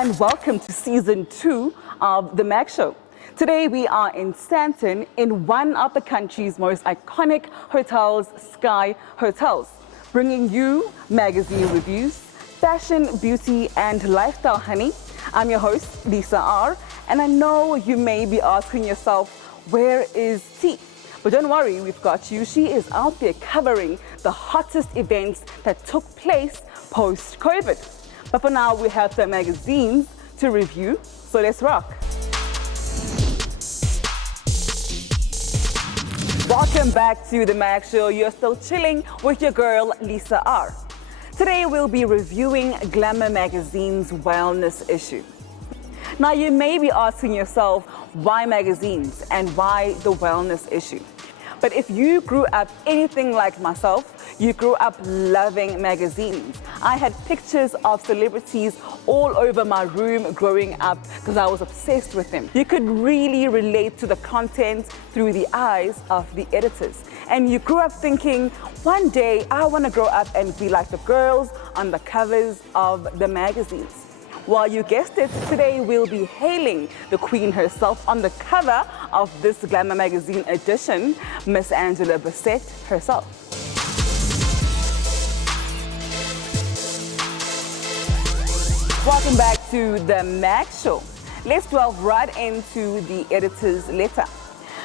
and welcome to season 2 of The Mag Show. Today we are in Sandton in one of the country's most iconic hotels, Sky Hotels, bringing you magazine reviews, fashion, beauty and lifestyle, honey. I'm your host, Lisa R, and I know you may be asking yourself, where is T? But don't worry, we've got you. She is out there covering the hottest events that took place post-COVID. But for now, we have some magazines to review, so let's rock. Welcome back to The Mag Show. You're still chilling with your girl, Lisa R. Today, we'll be reviewing Glamour Magazine's wellness issue. Now, you may be asking yourself, why magazines and why the wellness issue? But if you grew up anything like myself, you grew up loving magazines. I had pictures of celebrities all over my room growing up because I was obsessed with them. You could really relate to the content through the eyes of the editors. And you grew up thinking, one day I want to grow up and be like the girls on the covers of the magazines. Well, you guessed it, today we'll be hailing the queen herself on the cover of this Glamour Magazine edition, Miss Angela Bassett herself. Welcome back to The Mag Show. Let's delve right into the editor's letter.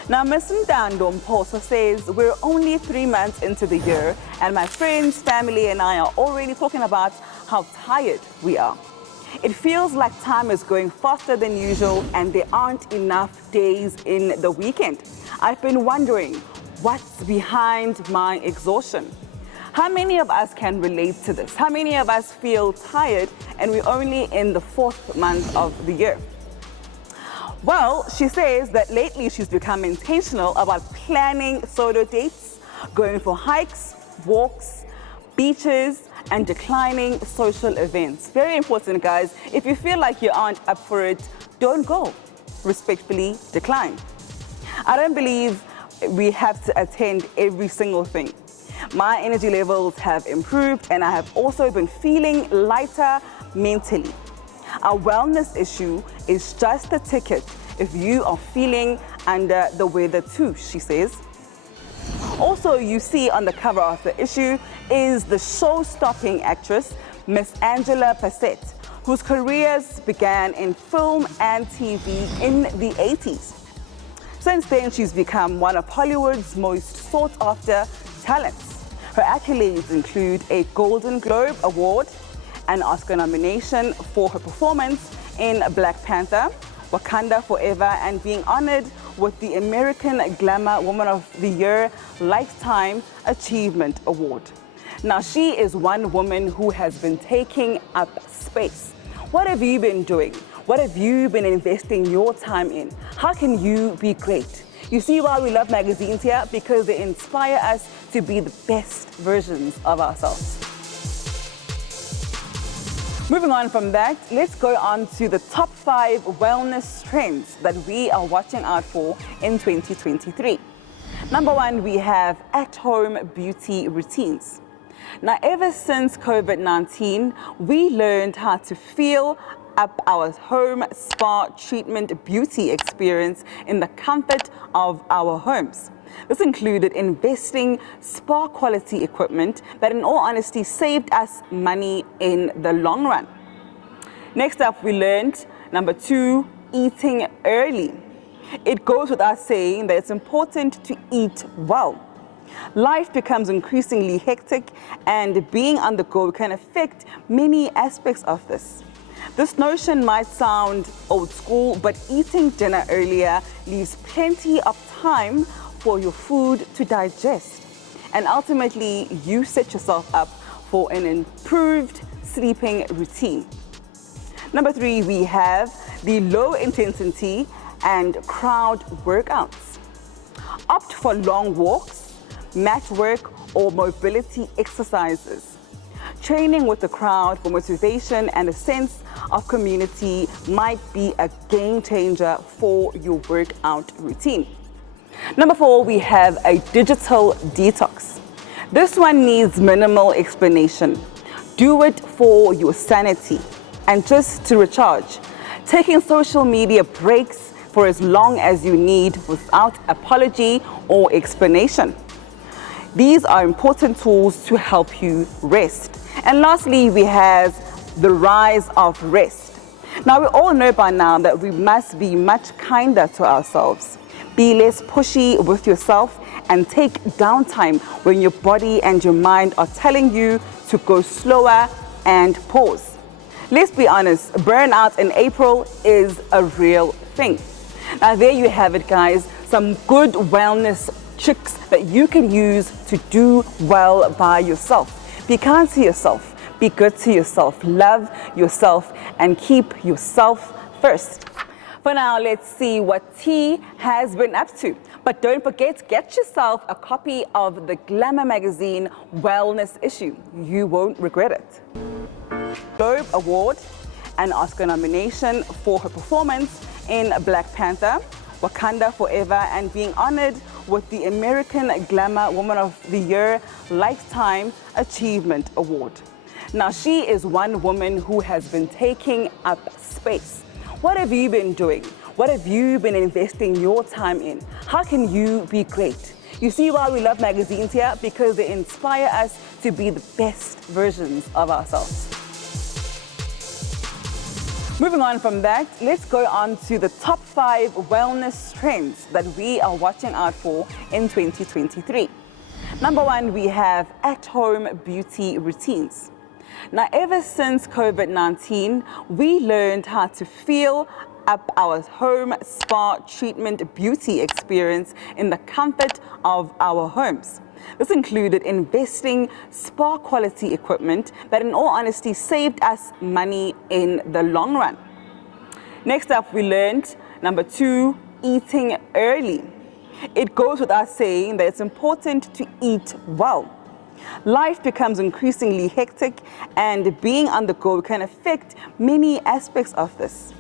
Now, Ms. Ntando Mphosa says, we're only 3 months into the year, and my friends, family, and I are already talking about how tired we are. It feels like time is going faster than usual and there aren't enough days in the weekend. I've been wondering, what's behind my exhaustion? How many of us can relate to this? How many of us feel tired and we're only in the 4th month of the year? Well, she says that lately she's become intentional about planning solo dates, going for hikes, walks, beaches, and declining social events. Very important, guys. If you feel like you aren't up for it, don't go. Respectfully decline. I don't believe we have to attend every single thing. My energy levels have improved and I have also been feeling lighter mentally. Our wellness issue is just a ticket if you are feeling under the weather too, she says. Also, you see on the cover of the issue is the show-stopping actress, Miss Angela Bassett, whose careers began in film and TV in the 80s. Since then, she's become one of Hollywood's most sought-after talents. Her accolades include a Golden Globe Award, an Oscar nomination for her performance in Black Panther, Wakanda Forever, and being honored with the American Glamour Woman of the Year Lifetime Achievement Award. Now, she is one woman who has been taking up space. What have you been doing? What have you been investing your time in? How can you be great? You see why we love magazines here? Because they inspire us to be the best versions of ourselves. Moving on from that, let's go on to the top 5 wellness trends that we are watching out for in 2023. Number 1, we have at-home beauty routines. Now, ever since COVID-19, we learned how to feel up our home spa treatment beauty experience in the comfort of our homes. This included investing spa quality equipment that in all honesty saved us money in the long run. Next up, we learned, number 2, eating early. It goes without saying that it's important to eat well. Life becomes increasingly hectic and being on the go can affect many aspects of this. This notion might sound old school, but eating dinner earlier leaves plenty of time for your food to digest. And ultimately, you set yourself up for an improved sleeping routine. Number 3, we have the low intensity and crowd workouts. Opt for long walks, mat work, or mobility exercises. Training with the crowd for motivation and a sense of community might be a game changer for your workout routine. Number 4, we have a digital detox. This one needs minimal explanation. Do it for your sanity. and just to recharge. Taking social media breaks for as long as you need without apology or explanation. These are important tools to help you rest. And lastly, we have the rise of rest. Now, we all know by now that we must be much kinder to ourselves. Be less pushy with yourself and take downtime when your body and your mind are telling you to go slower and pause. Let's be honest, burnout in April is a real thing. Now there you have it, guys, some good wellness tricks that you can use to do well by yourself. Be kind to yourself, be good to yourself, love yourself, and keep yourself first. For now, let's see what T has been up to. But don't forget, get yourself a copy of the Glamour magazine wellness issue. You won't regret it. Globe Award, an Oscar nomination for her performance in Black Panther, Wakanda Forever, and being honored with the American Glamour Woman of the Year Lifetime Achievement Award. Now, she is one woman who has been taking up space. What have you been doing? What have you been investing your time in? How can you be great? You see why we love magazines here? Because they inspire us to be the best versions of ourselves. Moving on from that, let's go on to the top 5 wellness trends that we are watching out for in 2023. Number 1, we have at-home beauty routines. Now, ever since COVID-19, we learned how to feel up our home spa treatment beauty experience in the comfort of our homes. This included investing spa quality equipment that in all honesty saved us money in the long run. Next up, we learned, number 2, eating early. It goes without saying that it's important to eat well. Life becomes increasingly hectic, and being on the go can affect many aspects of this.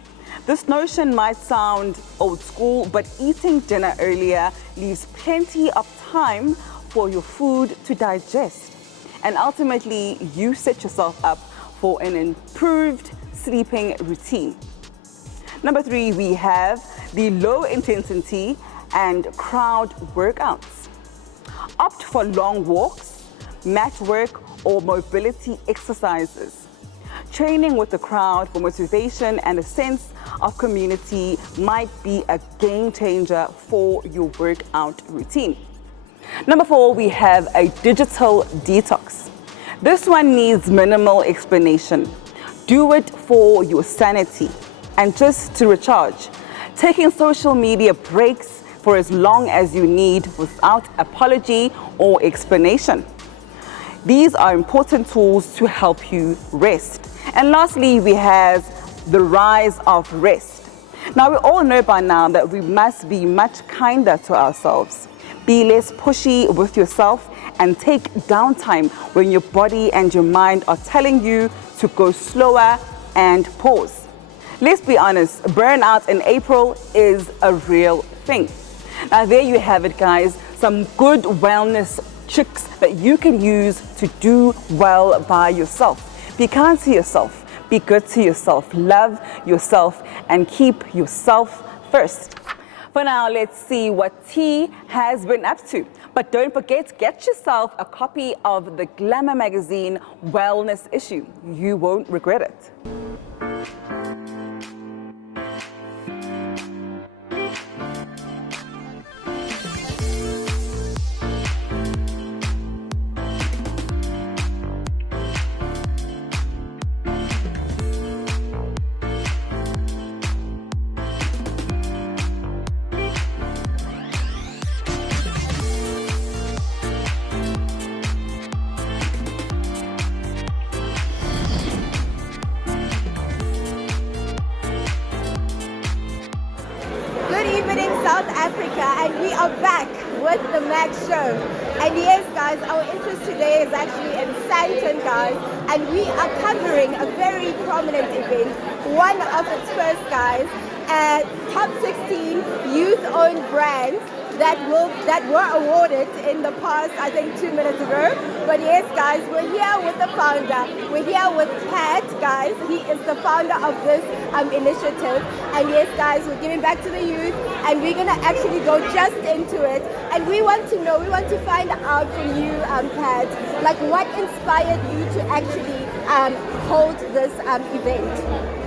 This notion might sound old school, but eating dinner earlier leaves plenty of time for your food to digest. And ultimately, you set yourself up for an improved sleeping routine. Number 3, we have the low intensity and crowd workouts. Opt for long walks, mat work, or mobility exercises. Training with the crowd for motivation and a sense of community might be a game changer for your workout routine. Number 4, we have a digital detox. This one needs minimal explanation. Do it for your sanity and just to recharge. Taking social media breaks for as long as you need without apology or explanation. These are important tools to help you rest. And lastly, we have the rise of rest. Now, we all know by now that we must be much kinder to ourselves. Be less pushy with yourself and take downtime when your body and your mind are telling you to go slower and pause. Let's be honest, burnout in April is a real thing. Now there you have it, guys, some good wellness tricks that you can use to do well by yourself. Be kind to yourself, be good to yourself, love yourself, and keep yourself first. For now, let's see what T has been up to. But don't forget, get yourself a copy of the Glamour magazine wellness issue. You won't regret it. South Africa, and we are back with the Max Show. And yes, guys, our interest today is actually in Sandton, guys, and we are covering a very prominent event, one of its first, guys, Top 16 Youth-Owned Brands that were awarded in the past, I think 2 minutes ago. But yes, guys, we're here with the founder. We're here with Pat, guys. He is the founder of this initiative. And yes, guys, we're giving back to the youth, and we're gonna actually go just into it. And we want to find out from you, Pat, like what inspired you to actually hold this event.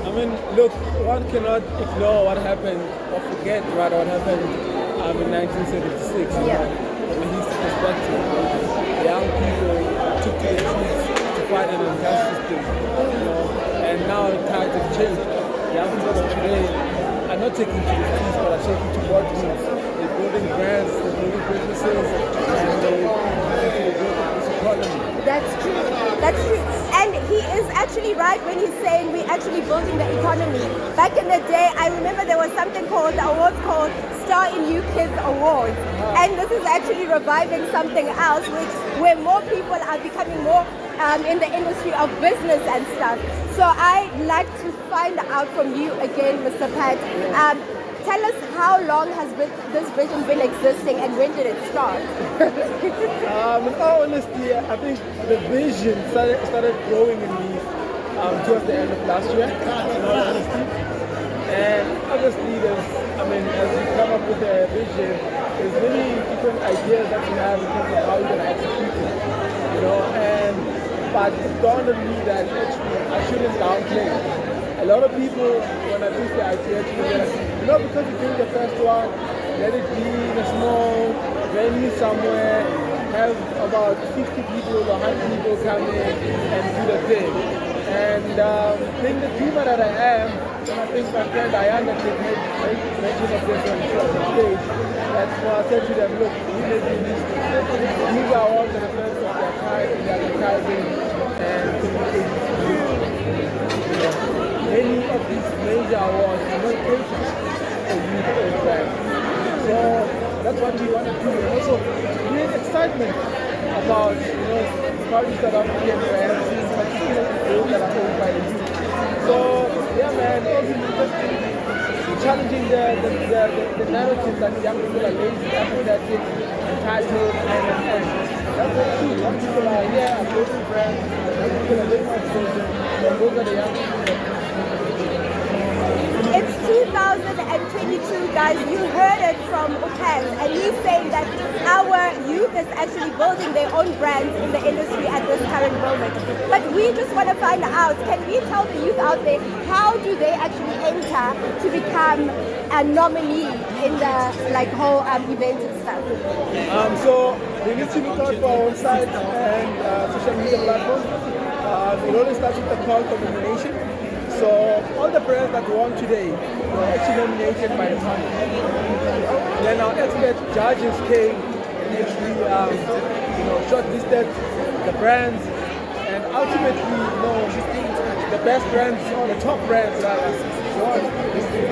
I mean, look, one cannot ignore what happened or forget what happened in 1976. Yeah. From a history perspective, young people took to the streets to fight an unjust system, and now the times have changed. Young people of today are not taking to the streets, but are taking to boardrooms. They're building brands, they're building businesses, and they're building this economy. That's true. That's true. And he is actually right when he's saying we're actually building the economy. Back in the day, I remember there was something called, the awards called Star in You Kids Awards. And this is actually reviving something else, where more people are becoming more in the industry of business and stuff. So I'd like to find out from you again, Mr. Pat. Tell us how long has this vision been existing and when did it start? In all honesty, I think the vision started growing in me towards the end of last year, in all honesty. And obviously as you come up with a vision, there's many different ideas that you have in terms of how you're going to execute it, but it dawned on me that actually I shouldn't downplay it. A lot of people, when I pitch the idea to them, because you're doing the first one, let it be in a small venue somewhere, have about 50 people or 100 people come in and do the thing. And being the dreamer that I am, and I think my friend Diana did make mention of this on stage, that's why I said to them, look, we may be these are all the first of their time in the advertising and communication. Many of these major awards are not catered for youth brands. So that's what we want to do. And also create excitement about probably South African brands, particularly those that are owned by the youth. So yeah, man, just challenging the narrative that young people are lazy, apathetic, entitled, and that's what I do. Young people are here, are building brands, young people are living my vision, and those are the young people. It's 2022, guys. You heard it from Ukan, and he's saying that our youth is actually building their own brands in the industry at this current moment. But we just want to find out, can we tell the youth out there, how do they actually enter to become a nominee in the whole event and stuff? So we need to look out for our own site and social media platforms. It always starts with a call for nomination. So all the brands that won today were actually nominated by the panel. Then our expert judges came and actually shortlisted the brands, and ultimately the best brands or the top brands won this thing.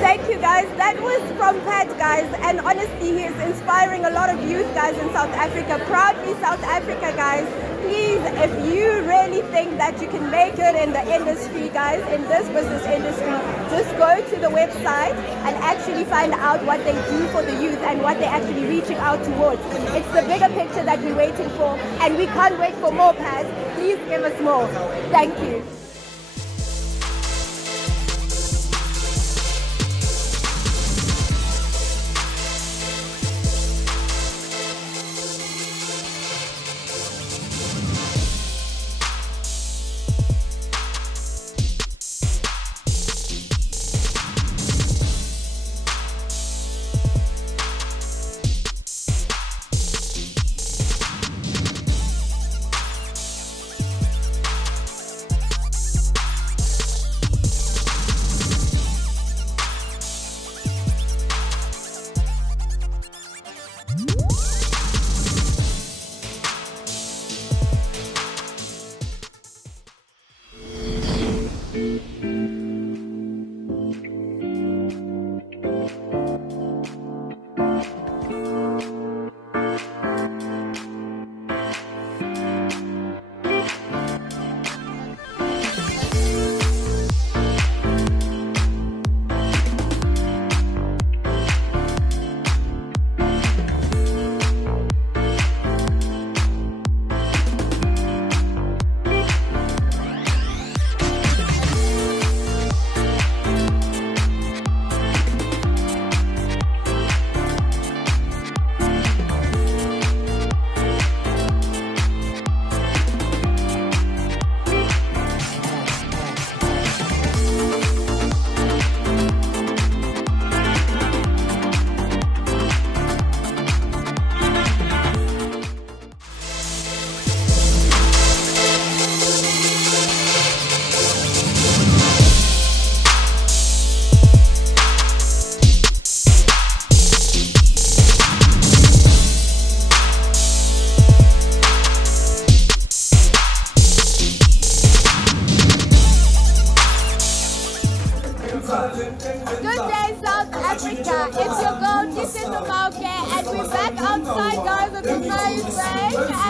Thank you, guys. That was from Pat, guys. And honestly, he is inspiring a lot of youth, guys, in South Africa. Proudly South Africa, guys. Please, if you really think that you can make it in the industry, guys, in this business industry, just go to the website and actually find out what they do for the youth and what they're actually reaching out towards. It's the bigger picture that we're waiting for, and we can't wait for more, Pat. Please give us more. Thank you.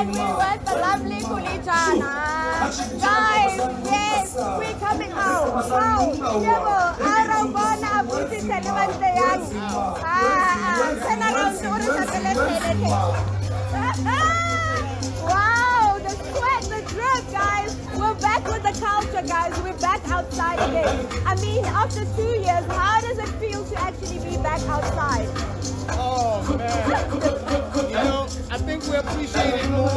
And we're with the lovely Kulichana. Guys, yes, we're coming out. Wow, Yebo, Arabona, Abuti, Televante Yang. Turn around, wow, the sweat, the drip, guys. We're back with the culture, guys. We're back outside again. I mean, after 2 years, how does it feel to actually be back outside? Oh, man. You know, I think we appreciate it more.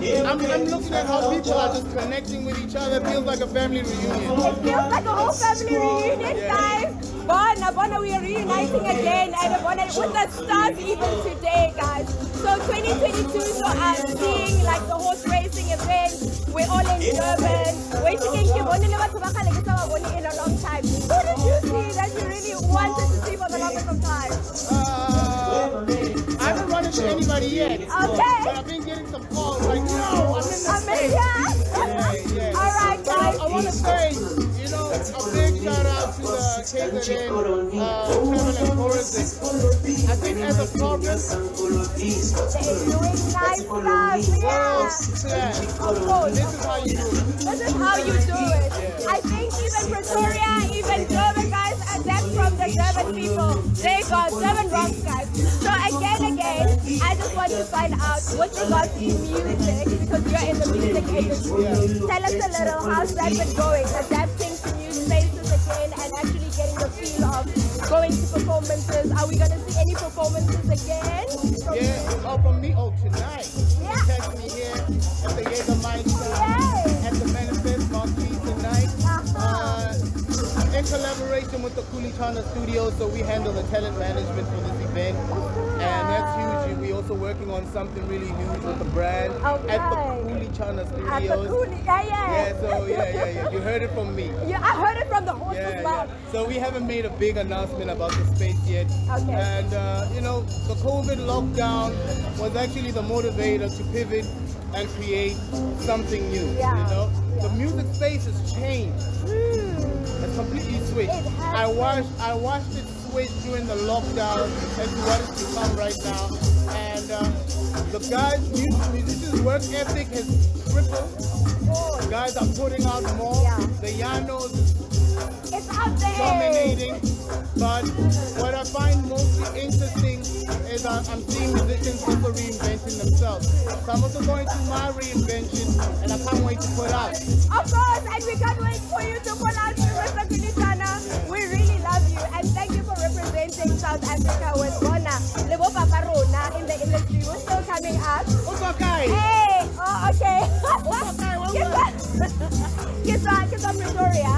And I'm looking at how people are just connecting with each other. It feels like a family reunion. It feels like a whole family reunion, guys. Bona, we are reuniting again, and Bona with the stars even today, guys. So 2022, so I'm seeing like the horse racing event. We're all in Durban. Waiting in a long time. Who did you see that you really wanted to see for the longest of time? I haven't run into anybody yet. Okay. But I've been getting some calls like, yo, I'm in the space. Yeah. All right, guys. I want to say, you know, a big shout out to the KZN travel and tourism. I think as a province, They're doing nice stuff. Yeah. Of course. this is how you do it. This is how you do it. I think even Pretoria, even Durban guys adapt from the Durban people. They got Durban rocks, guys. So again, I just want to find out with regards to music, because you're in the music industry. Tell us a little, how's that been going? Adapting to new spaces again and actually getting the feel of going to performances. Are we going to see any performances again? Yeah, for me, tonight. Yeah. You catch me here at the Jägermeister, at the Manifest Marquee tonight. In collaboration with the Kulichana Studios, so we handle the talent management for this event. And that's huge. We're also working on something really huge with the brand at the Kulichana Studios. At the Yeah. You heard it from me. Yeah, I heard it from the horse's mouth. So we haven't made a big announcement about the space yet. Okay. And you know, the COVID lockdown was actually the motivator to pivot and create something new. Yeah. You know, the music space has changed. It's completely switched. It has I watched it switch during the lockdown and to what it's become right now. And the guys, musicians' work ethic has tripled. Guys are putting out more. Yeah. The Yanos is It's out there. dominating. But what I find mostly interesting is I'm seeing musicians also reinventing themselves. So I'm also going through my reinvention, and I can't wait to put out. Of course, and we can't wait for you to pull out Mr. Kulichana. We really love you, and thank you for representing South Africa with Bona. Lebo Paparona in the industry. We're still coming up. Okay. Hey! Oh, okay. Kids from Pretoria.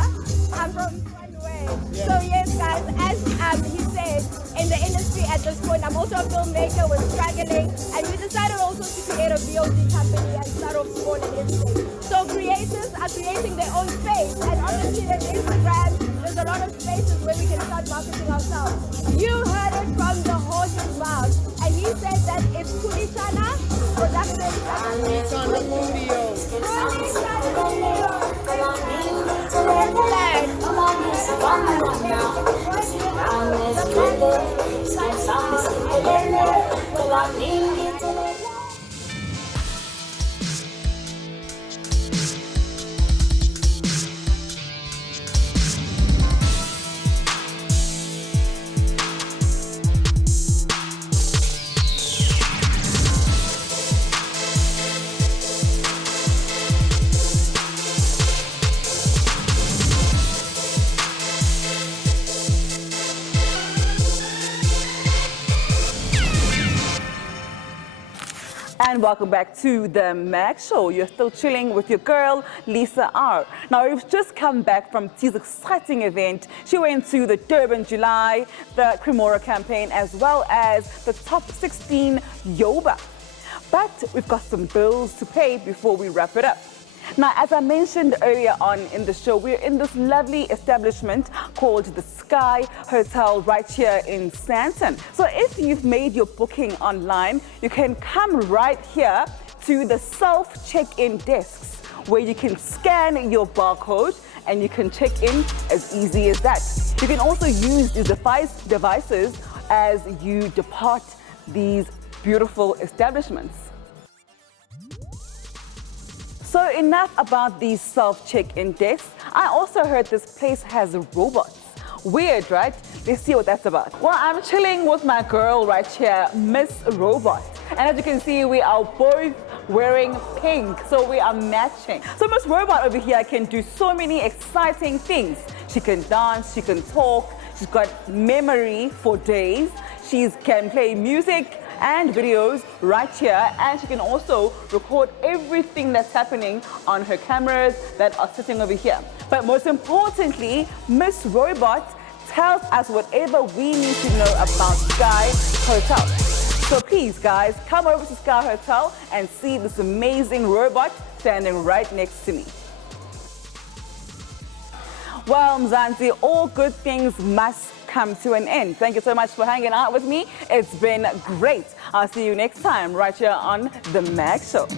I'm from Sunway. Yeah. So yes, guys, as he said, in the industry at this point, I'm also a filmmaker. We're struggling, and we decided also to create a VOD company and start off small and everything. So creators are creating their own space, and obviously there's Instagram. There's a lot of spaces where we can start marketing ourselves. You heard it from the horse's mouth, and he said that it's Kulichana Production. Kulichana Studios. And welcome back to the Mag Show. You're still chilling with your girl, Lisa R. Now, we've just come back from T's exciting event. She went to the Durban July, the Cremora campaign, as well as the top 16 Yoba. But we've got some bills to pay before we wrap it up. Now, as I mentioned earlier on in the show, we're in this lovely establishment called the Sky Hotel right here in Sandton. So if you've made your booking online, you can come right here to the self-check-in desks where you can scan your barcode and you can check in as easy as that. You can also use these devices as you depart these beautiful establishments. So enough about these self-check-in desks. I also heard this place has robots. Weird, right? Let's see what that's about. Well, I'm chilling with my girl right here, Miss Robot. And as you can see, we are both wearing pink, so we are matching. So Miss Robot over here can do so many exciting things. She can dance, she can talk, she's got memory for days, she can play music and videos right here, and she can also record everything that's happening on her cameras that are sitting over here. But most importantly, Miss Robot tells us whatever we need to know about Sky Hotel. So please, guys, come over to Sky Hotel and see this amazing robot standing right next to me. Well, Mzansi, all good things must come to an end. Thank you so much for hanging out with me. It's been great. I'll see you next time right here on The Mag Show.